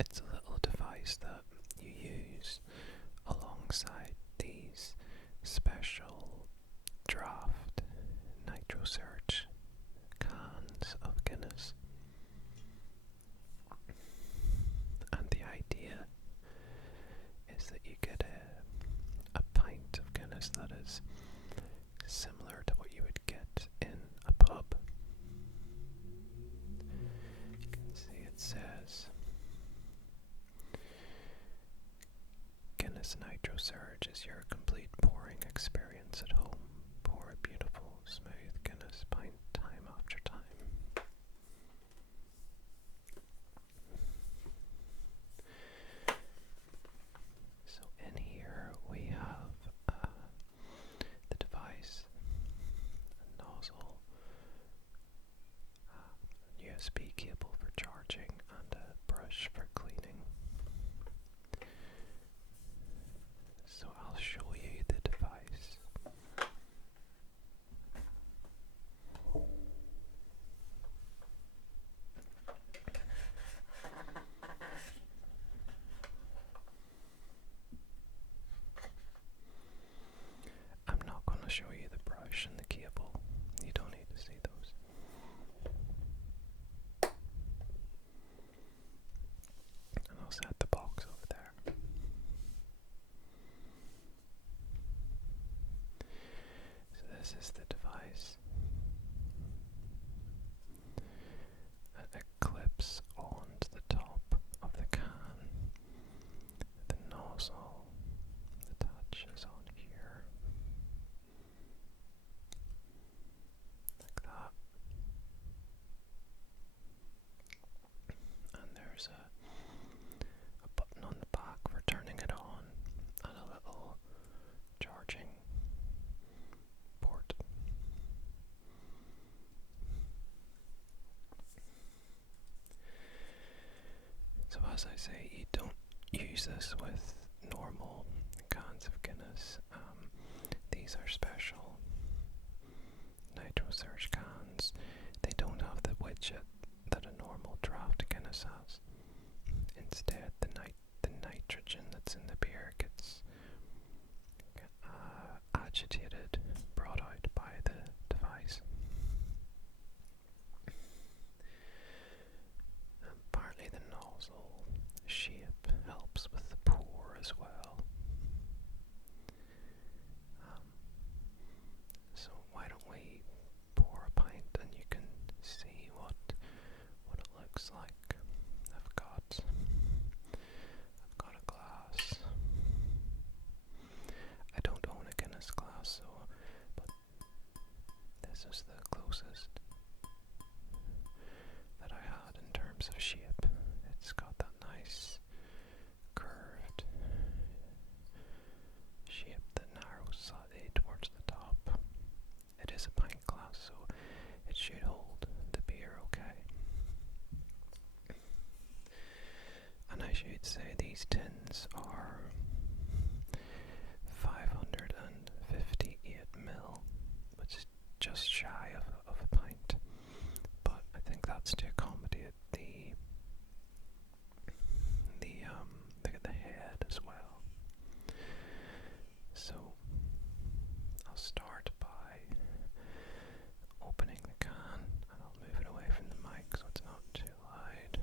it's a little device that you use alongside these special draft NITROSURGE cans of Guinness. And the idea is that you get a pint of Guinness that is similar to what you would get in a pub. You can see it says Guinness NITROSURGE is your complete pouring experience at home. Pour a beautiful, smooth Guinness pint time after time. So in here we have the device, a nozzle, USB cable for charging, and a brush for cleaning. So I'll show you the device. I'm not going to show you the brush and the cable. You don't need to see those. And I'll set the box over there. So this is the device. And it clips onto the top of the can. The nozzle attaches on here. Like that. And there's a button on the back for turning it on, and a little charging port. So as I say, you don't use this with normal cans of Guinness. These are special NITROSURGE cans. They don't have the widget that a normal draft Guinness has. Instead, the nitrogen that's in the beer gets agitated, brought out by the device. Apparently the nozzle shape helps with the pour as well. So why don't we pour a pint and you can see what it looks like. I've got a glass. I don't own a Guinness glass, but this is the closest that I had in terms of shape. It's got that nice curved shape that narrows slightly towards the top. It is a pint glass, so it should hold the beer okay. And I should say these tins are 558ml, which is just shy of a pint. But I think that's to accommodate the head as well. So I'll start by opening the can, and I'll move it away from the mic so it's not too loud.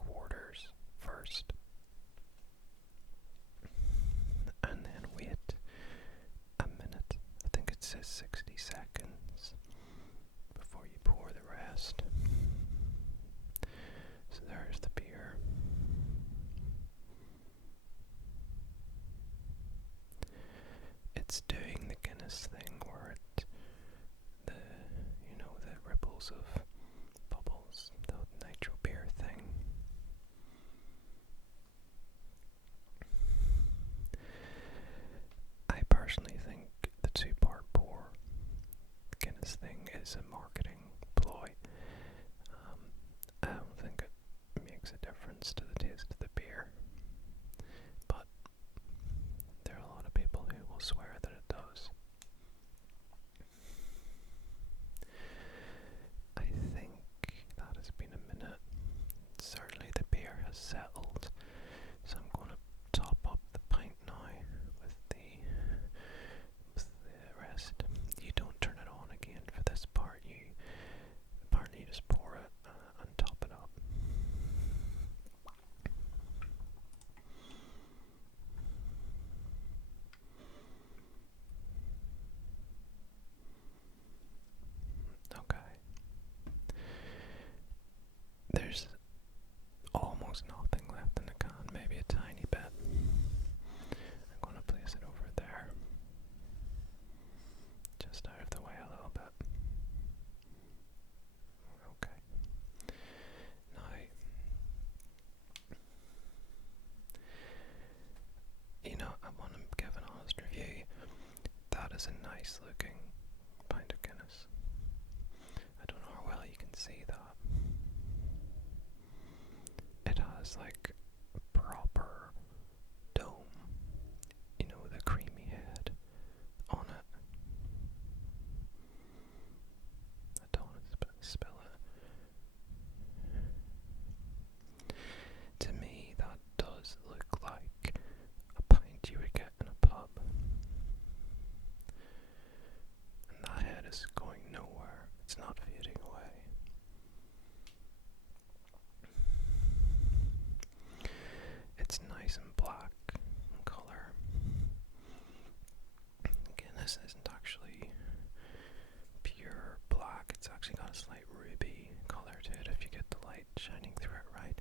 3/4 first, and then wait a minute. I think it says 60 seconds before you pour the rest. So there's the beer. It's doing the Guinness thing where the ripples of bubbles, the nitro beer thing. I personally think the 2-part pour Guinness thing is a marketing ploy. I don't think it makes a difference to the taste of the beer, but there are a lot of people who will swear that it does. I think that has been a minute. Certainly the beer has settled, so I'm going to top up the pint now with the rest. You don't turn it on again for this part. Apparently you just pour it and top it up. Okay. There's almost nothing left in the can, maybe a tiny bit. I'm going to place it over there, just out of the way a little bit. Okay. Now, I want to give an honest review. That is a nice looking pint of Guinness. I don't know how well you can see that. It has like a proper dome, the creamy head on it. I don't want to spill it. To me, that does look like a pint you would get in a pub. And that head is going nowhere. It's not fading away. It's nice and black in colour. Again, this isn't actually pure black. It's actually got a slight ruby colour to it if you get the light shining through it right.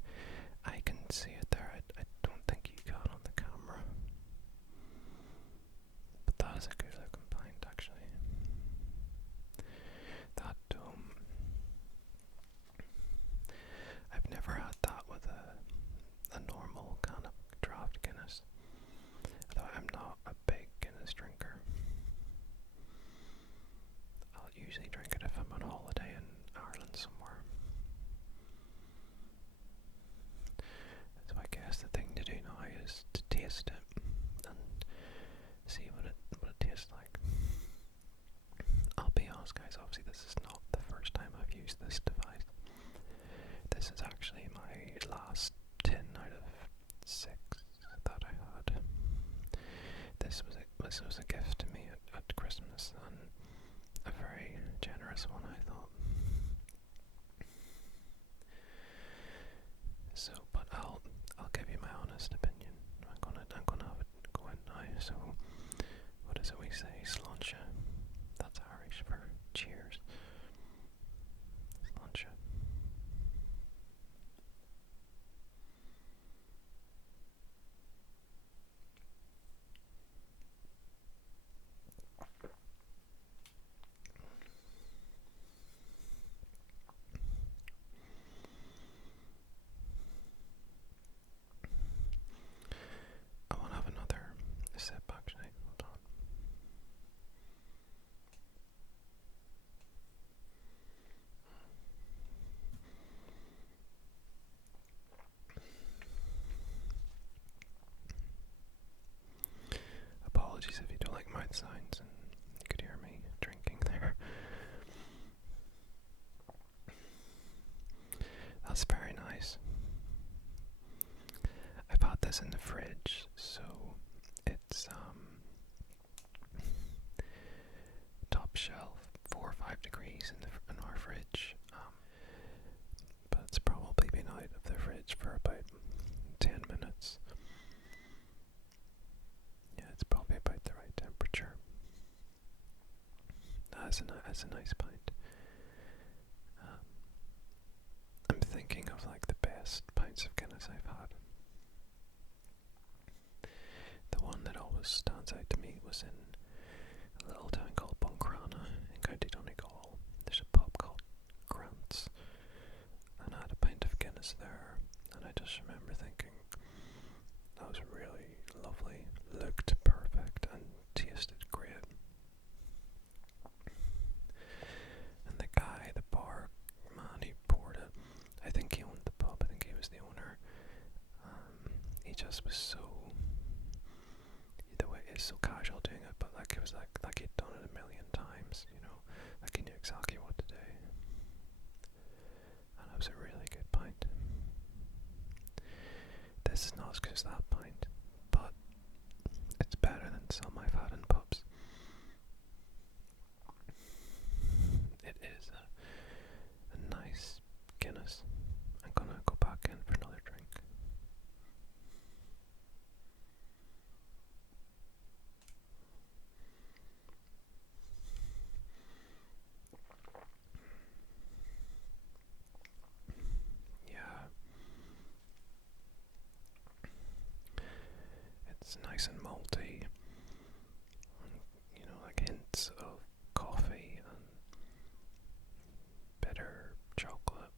I can see it there. I don't think you got on the camera. But that is a good looking pint, actually. That dome. I've never had that with a normal kind of draft Guinness. Although I'm not a big Guinness drinker. I'll usually drink it if I'm on holiday in Ireland somewhere. So I guess the thing to do now is to taste it and see what it tastes like. I'll be honest, guys, obviously this is not the first time I've used this device. This is actually my last 10 out of 6 that I had. This was a gift to me at Christmas, and a very generous one, I thought. So, but I'll give you my honest opinion. I'm gonna have it go in now. So, what is it we say? Sláinte. That's Irish for cheers. Sláinte. I want to have another sip, actually. Hold on. Apologies if you don't like mouth sounds and you could hear me drinking there. That's very nice. I've had this in the fridge, so it's top shelf, 4 or 5 degrees in our fridge. But it's probably been out of the fridge fridge for about 10 minutes. Yeah, it's probably about the right temperature. That's a nice pint. I'm thinking of like the best pints of Guinness I've had. The one that always stands out to me was in a little town called Buncrana in County Donegal. There's a pub called Grant's, and I had a pint of Guinness there, and I just remember thinking that was really lovely, looked perfect, and tasted great. And the guy, the bar man, he poured it. I think he owned the pub. I think he was the owner. He just was so, the way he's so casual doing it, but like it was like he'd done it a million times, you know, like he knew exactly what to do. And it was a really good pint. This is not as good as that pint, but it's better than some I've had in pubs. It is a nice Guinness. I'm gonna go back in for another drink. Yeah. It's nice and malty. You know, like hints of coffee and bitter chocolate.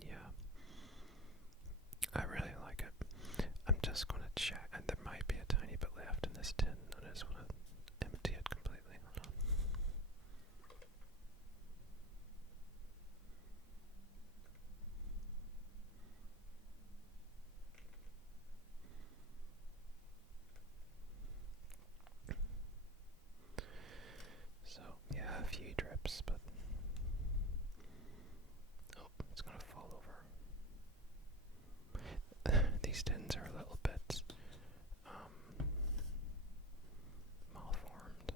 Yeah, I really like it. I'm just going to check, and there might be a tiny bit left in this tin, and I just want to empty it completely. Hold on. So, yeah, a few drips, but oh, it's going to fall over. These tins are a little bit malformed.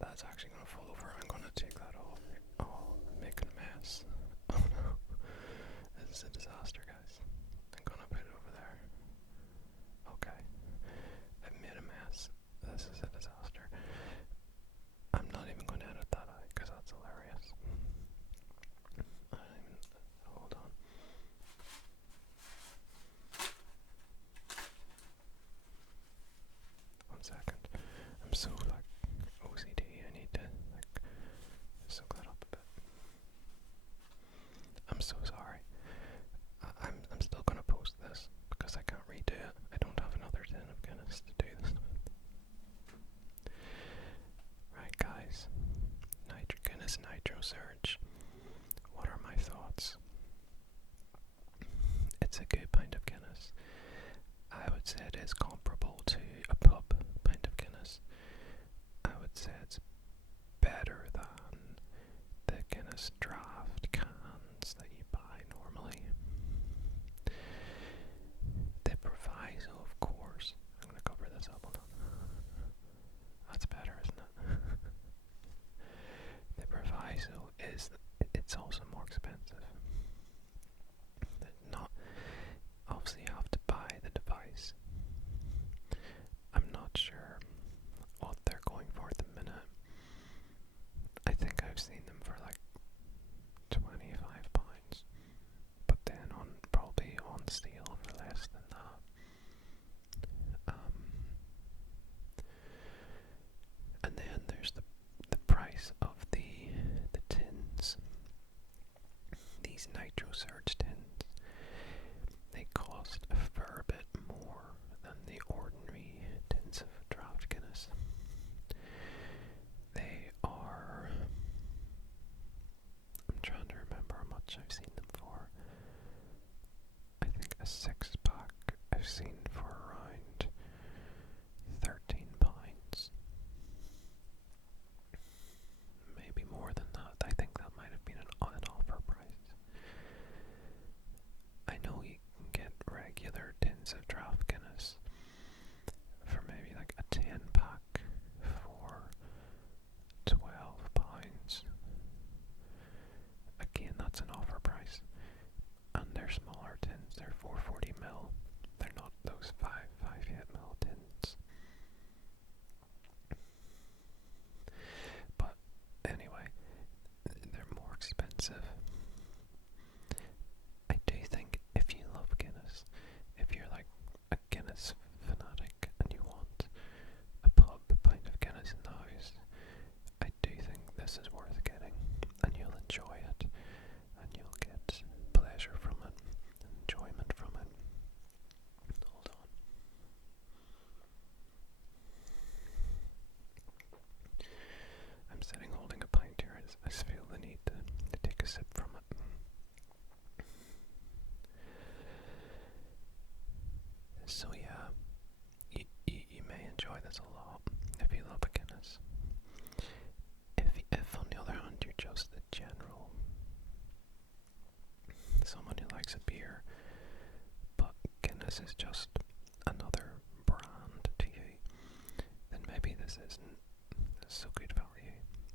That's actually going to fall over. I'm going to take that off. Oh, I'm making a mess. Oh no. This is a disaster, guys. I'm going to put it over there. Okay. I've made a mess. This is a disaster. I'm not even going to edit that out because that's hilarious. Hold on. One second. I'm so like OCD. I need to like soak that up a bit. I'm so sorry. I'm still gonna post this because I can't redo it. I don't have another tin of Guinness to do this with. Right, guys. Guinness NITROSURGE. What are my thoughts? It's a good pint of Guinness. I would say it is comparable to a pub pint of Guinness. I would say it's better than the Guinness draft cans that you buy normally. The proviso, of course. I'm going to cover this up. Hold on. That's better, isn't it? The proviso is that it's also more expensive. Not obviously you have to buy the device. I'm not sure what they're going for at the minute. I think I've seen them for like £25, but then probably on sale for less than that. And then there's the price of the tins. These NITROSURGE tins, they cost a fair bit more than the ordinary tins of draft Guinness. They are, I'm trying to remember how much I've seen them for. I think a 6-pack I've seen for around £13. Maybe more than that. I think that might have been an offer price. I know you can get regular tins of draft Guinness for maybe like a 10-pack for this is just another brand to you, then maybe this isn't so good value,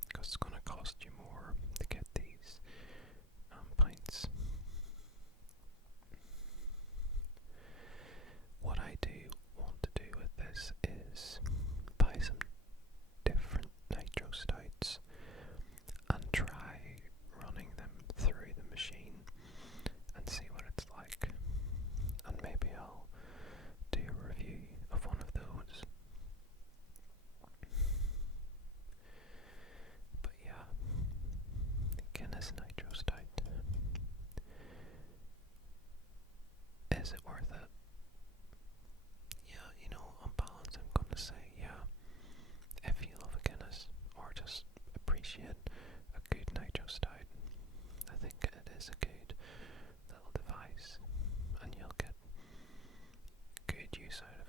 because it's going to cost you more to get these pints. What I do want to do with this is buy some different nitro stouts and try running them through the machine and see what it's like, and maybe I'll do a review of one of those. But yeah, Guinness Nitro Stout. Is it worth it? Yeah, you know, on balance I'm going to say yeah. If you love a Guinness, or just appreciate a good nitro stout, I think it is a good little device, and you'll get good use out of